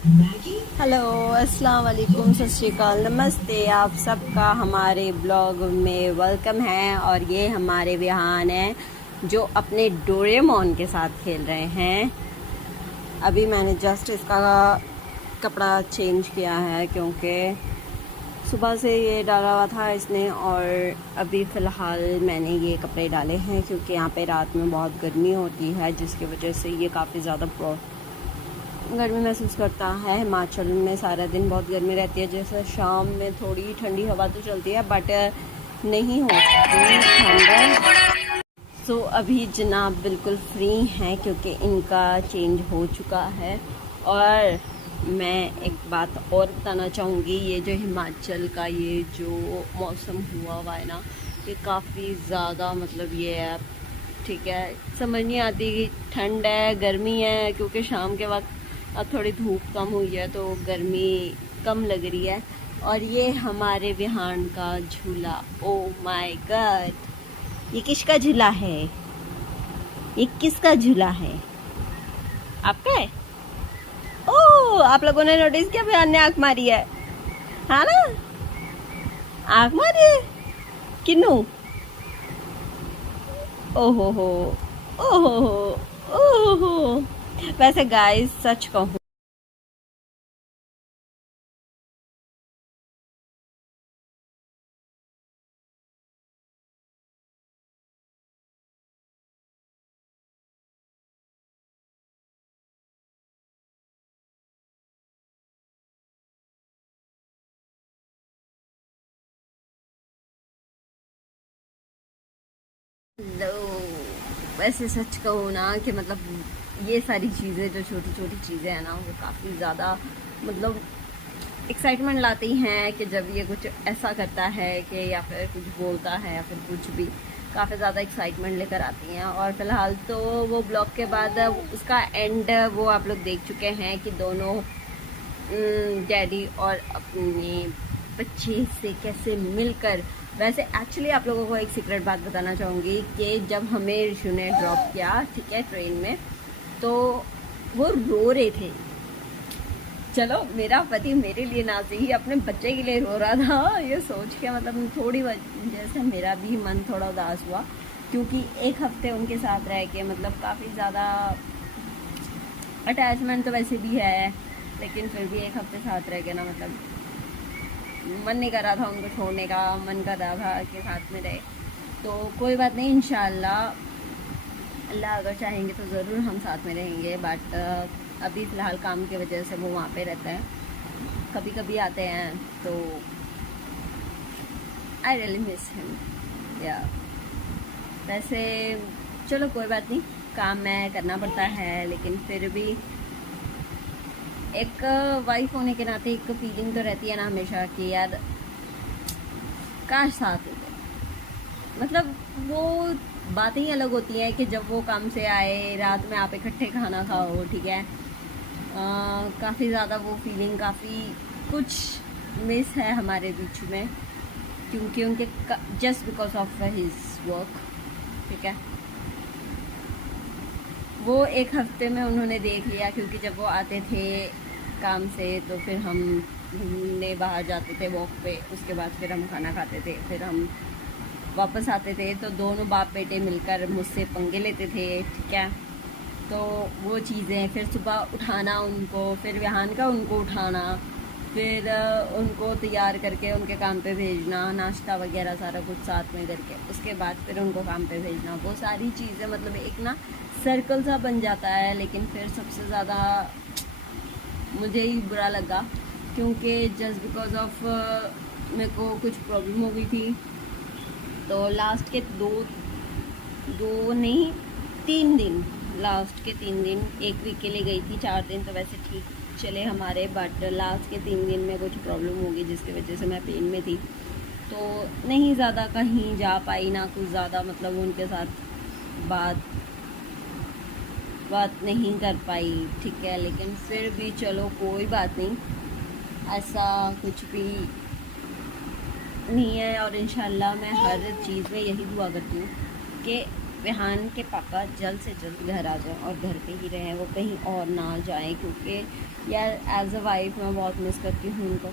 Hello, अस्सलाम वालेकुम, सत श्री अकाल, नमस्ते। आप सबका हमारे ब्लॉग में वेलकम है। और ये हमारे विहान हैं जो अपने डोरेमोन के साथ खेल रहे हैं। अभी मैंने जस्ट इसका कपड़ा चेंज किया है क्योंकि सुबह से ये डाला हुआ था इसने, और अभी फ़िलहाल मैंने ये कपड़े डाले हैं क्योंकि यहाँ पे रात में बहुत गर्मी होती है, जिसकी वजह से ये काफ़ी ज़्यादा गर्मी महसूस करता है। हिमाचल में सारा दिन बहुत गर्मी रहती है, जैसे शाम में थोड़ी ठंडी हवा तो चलती है बट नहीं होती ठंड। सो अभी जनाब बिल्कुल फ्री हैं क्योंकि इनका चेंज हो चुका है। और मैं एक बात और बताना चाहूँगी, ये जो हिमाचल का ये जो मौसम हुआ है ना, ये काफ़ी ज़्यादा मतलब ये है, ठीक है, समझ नहीं आती कि ठंड है गर्मी है, क्योंकि शाम के वक्त अब थोड़ी धूप कम हुई है तो गर्मी कम लग रही है। और ये हमारे विहान का झूला, ओ माय गॉड, ये किसका झूला है? ये किसका झूला है? आपका है? ओ, आप लोगों ने नोटिस किया विहान ने आंख मारी है? हाँ ना, आंख मारी है। किन्नू? ओहो हो, ओहो हो, ओहो हो। वैसे गाइस सच कहूँ, लो, वैसे सच कहूँ ना कि मतलब ये सारी चीज़ें जो छोटी छोटी चीज़ें हैं ना, वो काफ़ी ज़्यादा मतलब एक्साइटमेंट लाती हैं कि जब ये कुछ ऐसा करता है कि या फिर कुछ बोलता है या फिर कुछ भी, काफ़ी ज़्यादा एक्साइटमेंट लेकर आती हैं। और फिलहाल तो वो ब्लॉग के बाद उसका एंड वो आप लोग देख चुके हैं कि दोनों डैडी और अपने बच्चे से कैसे मिलकर। वैसे एक्चुअली आप लोगों को एक सीक्रेट बात बताना चाहूँगी कि जब हमें ऋषु ने ड्रॉप किया, ठीक है, ट्रेन में, तो वो रो रहे थे। चलो, मेरा पति मेरे लिए ना सही अपने बच्चे के लिए रो रहा था, ये सोच के मतलब थोड़ी वजह से मेरा भी मन थोड़ा उदास हुआ, क्योंकि एक हफ्ते उनके साथ रह के मतलब काफ़ी ज़्यादा अटैचमेंट तो वैसे भी है, लेकिन फिर भी एक हफ्ते साथ रह के ना मतलब मन नहीं कर रहा था उनको छोड़ने का, मन कर रहा था कि साथ में रहे। तो कोई बात नहीं, इंशाल्लाह अल्लाह अगर चाहेंगे तो ज़रूर हम साथ में रहेंगे। बट अभी फ़िलहाल काम की वजह से वो वहाँ पे रहते हैं, कभी कभी आते हैं, तो आई रियली मिस हिम या। वैसे चलो कोई बात नहीं, काम में करना पड़ता है, लेकिन फिर भी एक वाइफ होने के नाते एक फीलिंग तो रहती है ना हमेशा कि यार काश साथ होते। मतलब वो बातें ही अलग होती हैं कि जब वो काम से आए, रात में आप इकट्ठे खाना खाओ, ठीक है, काफ़ी ज़्यादा वो फीलिंग काफ़ी कुछ मिस है हमारे बीच में, क्योंकि उनके just because of his work, ठीक है, वो एक हफ्ते में उन्होंने देख लिया, क्योंकि जब वो आते थे काम से तो फिर हम घूमने बाहर जाते थे वॉक पे, उसके बाद फिर हम खाना खाते थे, फिर हम वापस आते थे, तो दोनों बाप बेटे मिलकर मुझसे पंगे लेते थे, ठीक है। तो वो चीज़ें, फिर सुबह उठाना उनको, फिर विहान का उनको उठाना, फिर उनको तैयार करके उनके काम पे भेजना, नाश्ता वगैरह सारा कुछ साथ में करके, उसके बाद फिर उनको काम पे भेजना, वो सारी चीज़ें मतलब एक ना सर्कल सा बन जाता है। लेकिन फिर सबसे ज़्यादा मुझे ही बुरा लगा, क्योंकि जस्ट बिकॉज ऑफ मेरे को कुछ प्रॉब्लम हो गई थी, तो लास्ट के दो दो नहीं 3 दिन, लास्ट के 3 दिन, एक वीक के लिए गई थी, 4 दिन तो वैसे ठीक चले हमारे, बट लास्ट के 3 दिन में कुछ प्रॉब्लम हो गई जिसकी वजह से मैं पेन में थी, तो नहीं ज़्यादा कहीं जा पाई, ना कुछ ज़्यादा मतलब उनके साथ बात बात नहीं कर पाई, ठीक है। लेकिन फिर भी चलो कोई बात नहीं, ऐसा कुछ भी नहीं है। और इंशाल्लाह मैं हर चीज़ में यही दुआ करती हूँ कि विहान के पापा जल्द से जल्द घर आ जाएं और घर पे ही रहें, वो कहीं और ना जाएं, क्योंकि यार एज अ वाइफ मैं बहुत मिस करती हूँ उनको।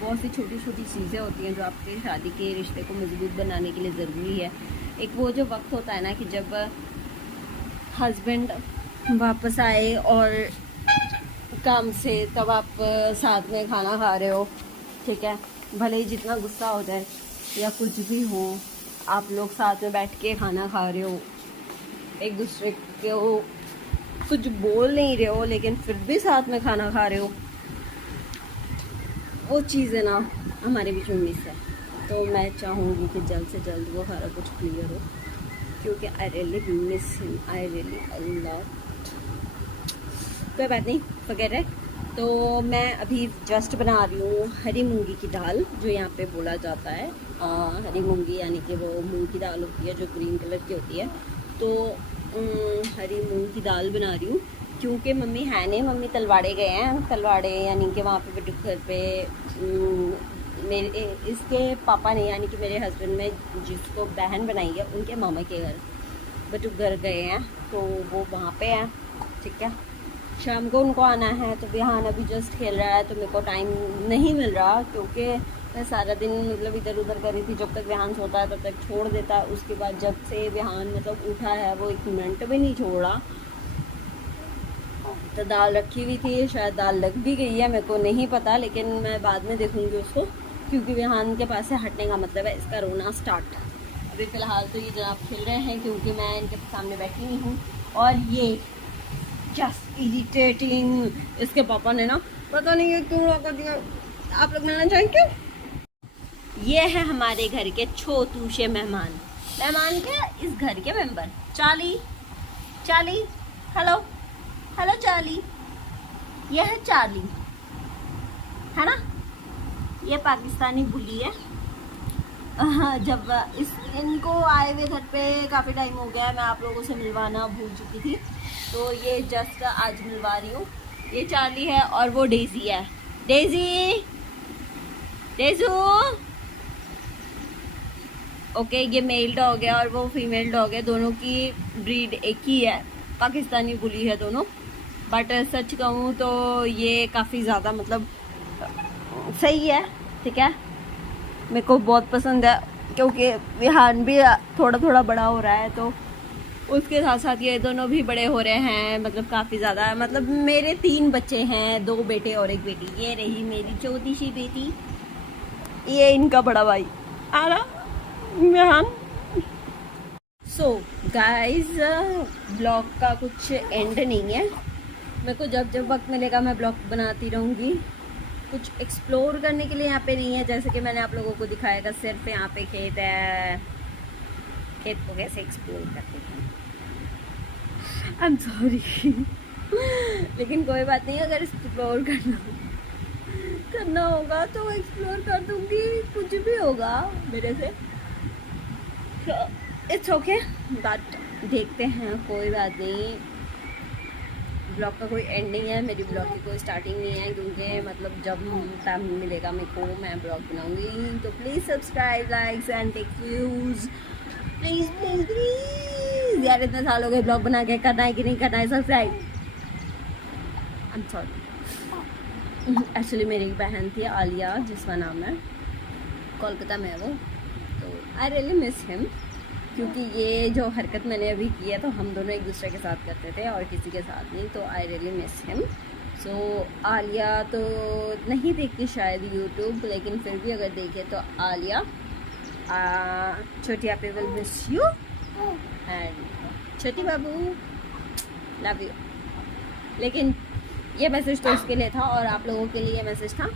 बहुत सी छोटी छोटी चीज़ें होती हैं जो आपके शादी के रिश्ते को मजबूत बनाने के लिए ज़रूरी है। एक वो जो वक्त होता है ना कि जब हस्बैंड वापस आए और काम से, तब आप साथ में खाना खा रहे हो, ठीक है, भले ही जितना गुस्सा हो जाए या कुछ भी हो, आप लोग साथ में बैठ के खाना खा रहे हो, एक दूसरे को कुछ बोल नहीं रहे हो लेकिन फिर भी साथ में खाना खा रहे हो, वो चीज़ें ना हमारे बीच में मिस है। तो मैं चाहूँगी कि जल्द से जल्द वो सारा कुछ क्लियर हो, क्योंकि I really miss him, I really a lot. कोई बात नहीं, वगैरह। तो मैं अभी जस्ट बना रही हूँ हरी मूंगी की दाल, जो यहाँ पे बोला जाता है हरी मूंगी, यानी कि वो मूंग की दाल होती है जो ग्रीन कलर की होती है। तो हरी मूंग की दाल बना रही हूँ क्योंकि मम्मी है नहीं, मम्मी तलवाड़े गए हैं, तलवाड़े यानी कि वहाँ पे बेटू घर पे मेरे इसके पापा ने, यानी कि मेरे हस्बैंड में जिसको बहन बनाई है उनके मामा के घर बेटू घर गए हैं, तो वो वहाँ पे हैं, ठीक है। शाम को उनको आना है, तो विहान अभी जस्ट खेल रहा है, तो मेरे को टाइम नहीं मिल रहा, क्योंकि मैं सारा दिन मतलब इधर उधर कर रही थी। जब तक विहान सोता है तब तक छोड़ देता है, उसके बाद जब से विहान मतलब उठा है वो 1 मिनट भी नहीं छोड़ा। तो दाल रखी हुई थी, शायद दाल लग भी गई है, मेरे को नहीं पता, लेकिन मैं बाद में देखूंगी उसको, क्योंकि विहान के पास से हटने का मतलब है इसका रोना स्टार्ट। अभी फ़िलहाल तो ये जनाब खेल रहे हैं क्योंकि मैं इनके सामने बैठी हुई हूँ, और ये जस्ट इरिटेटिंग, इसके पापा ने ना पता नहीं ये क्यों लगा दिया। आप लोग मिलना चाहेंगे? ये है हमारे घर के छोटू से मेहमान क्या, इस घर के member Charlie. Hello hello Charlie, ये है चार्ली, है ना, ये पाकिस्तानी बुली है। जब इनको आए हुए घर पे काफ़ी टाइम हो गया है, मैं आप लोगों से मिलवाना भूल चुकी थी, तो ये जस्ट आज मिलवा रही हूँ। ये चार्ली है और वो डेजी है। डेजू ओके, ये मेल डॉग है और वो फीमेल डॉग है, दोनों की ब्रीड एक ही है, पाकिस्तानी बुली है दोनों। बट सच कहूँ तो ये काफ़ी ज़्यादा मतलब सही है, ठीक है, मेरे को बहुत पसंद है, क्योंकि विहान भी थोड़ा थोड़ा बड़ा हो रहा है, तो उसके साथ साथ ये दोनों भी बड़े हो रहे हैं, मतलब काफ़ी ज़्यादा। मतलब मेरे 3 बच्चे हैं, 2 बेटे और 1 बेटी। ये रही मेरी छोटी सी बेटी, ये इनका बड़ा भाई आ रहा विहान। सो गाइज, ब्लॉग का कुछ एंड नहीं है, मेरे को जब वक्त मिलेगा मैं ब्लॉग बनाती रहूँगी। कुछ एक्सप्लोर करने के लिए यहाँ पे नहीं है, जैसे कि मैंने आप लोगों को दिखाया था, सिर्फ यहाँ पे खेत है, खेत को कैसे एक्सप्लोर करते हैं, आई एम सॉरी। लेकिन कोई बात नहीं, अगर एक्सप्लोर करना होगा तो एक्सप्लोर कर दूँगी, कुछ भी होगा मेरे से, इट्स ओके। बट देखते हैं, कोई बात नहीं, ब्लॉग का कोई एंड नहीं है, मेरी ब्लॉग की कोई स्टार्टिंग नहीं है, क्योंकि मतलब जब टाइम मिलेगा मेरे को मैं ब्लॉग बनाऊंगी। तो please subscribe, likes and take views, please please please यार, इतने साल हो गए ब्लॉग बना के, करना है कि नहीं करना है subscribe. I am sorry, actually मेरी एक बहन थी आलिया, जिसका नाम है, कोलकाता में है वो, तो आई रियली मिस हिम, क्योंकि ये जो हरकत मैंने अभी की है तो हम दोनों एक दूसरे के साथ करते थे और किसी के साथ नहीं, तो आई रियली मिस हिम। सो आलिया तो नहीं देखती शायद यूट्यूब, लेकिन फिर भी अगर देखे तो आलिया, छोटी आपे विल मिस यू, एंड छोटी बाबू लव यू। लेकिन ये मैसेज तो उसके लिए था, और आप लोगों के लिए मैसेज था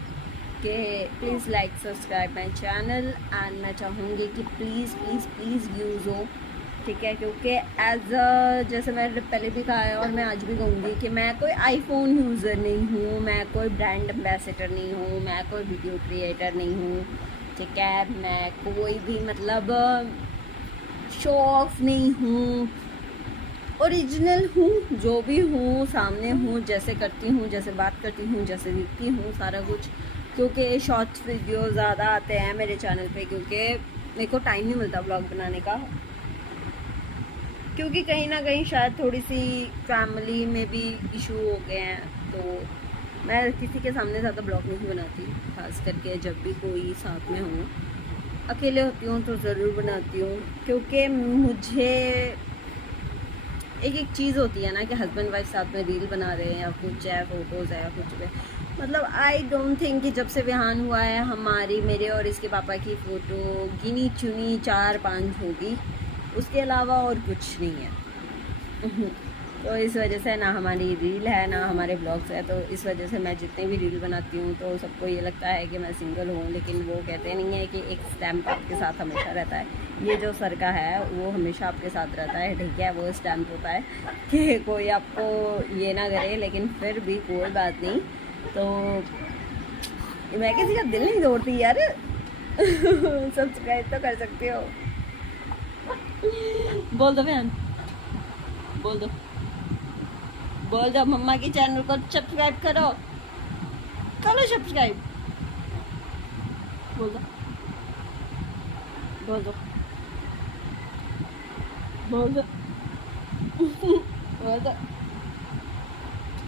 कि please like subscribe my channel, and मैं चाहूँगी कि प्लीज़ प्लीज़ प्लीज़ व्यूज़ हो, ठीक है, क्योंकि एज जैसे मैंने पहले भी कहा है और मैं आज भी कहूँगी कि मैं कोई आईफोन यूज़र नहीं हूँ, मैं कोई ब्रांड एम्बेसडर नहीं हूँ, मैं कोई वीडियो क्रिएटर नहीं हूँ, ठीक है, मैं कोई भी मतलब शो ऑफ नहीं हूँ, ओरिजिनल हूँ, जो भी हूँ सामने हूँ, जैसे करती हूँ, जैसे बात करती हूँ, जैसे दिखती हूँ, सारा कुछ। क्योंकि शॉर्ट्स वीडियो ज़्यादा आते हैं मेरे चैनल पे, क्योंकि मेरे को टाइम नहीं मिलता ब्लॉग बनाने का, क्योंकि कहीं ना कहीं शायद थोड़ी सी फैमिली में भी इशू हो गए हैं, तो मैं किसी के सामने ज़्यादा ब्लॉग नहीं बनाती, खास करके जब भी कोई साथ में हो। अकेले होती हूँ तो ज़रूर बनाती हूँ, क्योंकि मुझे एक चीज़ होती है ना कि हस्बैंड वाइफ साथ में रील बना रहे हैं या कुछ है, फोटोज़ है या कुछ भी, मतलब आई डोंट थिंक कि जब से विहान हुआ है हमारी, मेरे और इसके पापा की फ़ोटो गिनी चुनी 4-5 होगी, उसके अलावा और कुछ नहीं है। तो इस वजह से ना हमारी रील है ना हमारे ब्लॉग्स है, तो इस वजह से मैं जितने भी रील बनाती हूँ तो सबको ये लगता है कि मैं सिंगल हूँ, लेकिन वो कहते नहीं है कि एक स्टैम्प आपके साथ हमेशा रहता है। ये जो सर का है वो हमेशा आपके साथ रहता है, ठीक है, वो स्टैम्प होता है कि कोई आपको ये ना करे, लेकिन फिर भी कोई बात नहीं। तो मैं किसी का दिल नहीं तोड़ती यार। सब्सक्राइब तो कर सकते हो। बोल दो बहन, बोल दो, बोल दो मम्मा की चैनल को सब्सक्राइब करो, करो सब्सक्राइब, बोल दो, बोल दो, बोल दो, बोल दो,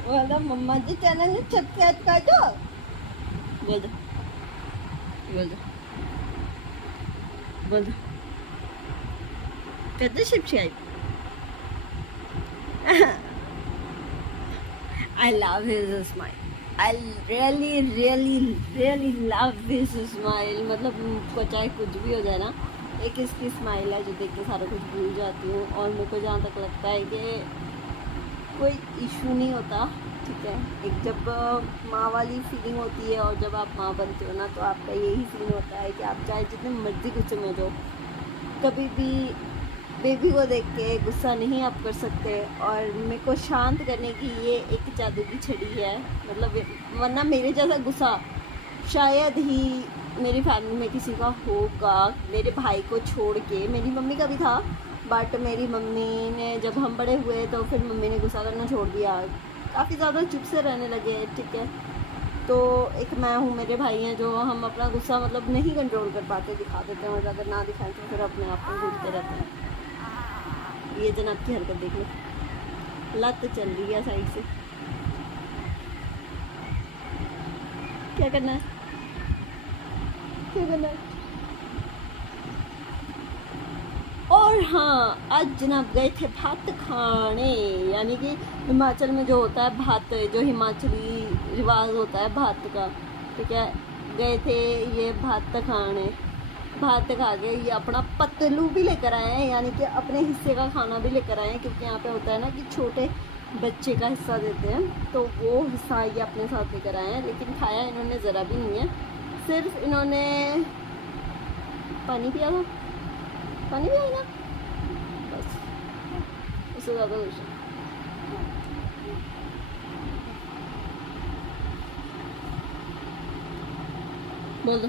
बोल दो मम्मा जी चैनल को सब्सक्राइब कर दो, बोल दो, बोल दो, बोल दो, कर दो subscribe. I love his smile. I really love his smile. मतलब मुझको चाहे कुछ भी हो जाए ना, एक इसकी स्माइल है जो देख के सारा कुछ भूल जाती हूँ। और मेरे को जहाँ तक लगता है कि कोई इशू नहीं होता, ठीक है। एक जब माँ वाली फीलिंग होती है और जब आप माँ बनते हो ना, तो आपका यही सीन होता है कि आप चाहे जितने मर्जी गुस्से में हो, कभी भी बेबी को देख के गुस्सा नहीं आप कर सकते। और मेरे को शांत करने की ये एक जादू की छड़ी है, मतलब वरना मेरे जैसा गुस्सा शायद ही मेरी फैमिली में किसी का होगा, मेरे भाई को छोड़ के। मेरी मम्मी का भी था, बट मेरी मम्मी ने जब हम बड़े हुए तो फिर मम्मी ने गुस्सा करना छोड़ दिया, काफ़ी ज़्यादा चुप से रहने लगे, ठीक है। तो एक मैं हूँ, मेरे भाई हैं जो हम अपना गुस्सा मतलब नहीं कंट्रोल कर पाते, दिखा देते हैं, और अगर ना दिखाएं तो फिर अपने आप को घूरते रहते हैं। ये जनाब की हरकत देख लो, लत चल रही है साइड से, क्या करना है, क्या करना है। और हाँ, आज जनाब गए थे भात खाने, यानी कि हिमाचल में जो होता है भात, जो हिमाचली रिवाज होता है भात का, ठीक है। गए थे ये भात खाने, भात खा के ये अपना पतलू भी लेकर आए हैं, यानी कि अपने हिस्से का खाना भी लेकर आए हैं, क्योंकि यहाँ पे होता है ना कि छोटे बच्चे का हिस्सा देते हैं, तो वो हिस्सा ये अपने साथ लेकर आए हैं। लेकिन खाया इन्होंने ज़रा भी नहीं है, सिर्फ इन्होंने पानी पिया था, पानी पिया ना, बस, उससे ज़्यादा कुछ। बोल दो।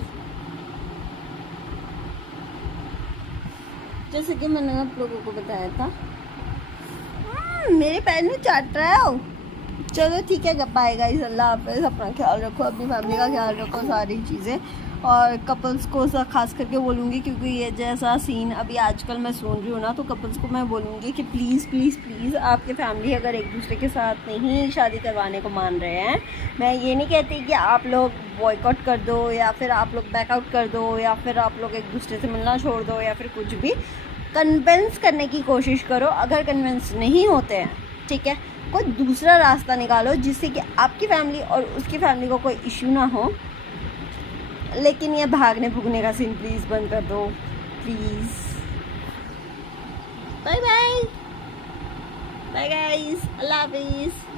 जैसे कि मैंने आप लोगों को बताया था, मेरे पैर में चाट रहा है। चलो ठीक है, बाय गाइस, अल्लाह हाफिज़, अपना ख्याल रखो, अपनी फैमिली का ख्याल रखो, सारी चीज़ें। और कपल्स को खास करके बोलूँगी, क्योंकि ये जैसा सीन अभी आजकल मैं सुन रही हूँ ना, तो कपल्स को मैं बोलूँगी कि प्लीज़ प्लीज़ प्लीज़, आपके फैमिली अगर एक दूसरे के साथ नहीं शादी करवाने को मान रहे हैं, मैं ये नहीं कहती कि आप लोग बॉयकॉट कर दो, या फिर आप लोग बैकआउट कर दो, या फिर आप लोग एक दूसरे से मिलना छोड़ दो, या फिर कुछ भी। कन्विंस करने की कोशिश करो, अगर कन्विंस नहीं होते हैं, ठीक है, कोई दूसरा रास्ता निकालो जिससे कि आपकी फैमिली और उसकी फैमिली को कोई इशू ना हो। लेकिन ये भागने भुगने का सीन प्लीज़ बंद कर दो, please. Bye bye, bye guys, Allah हाफिज़।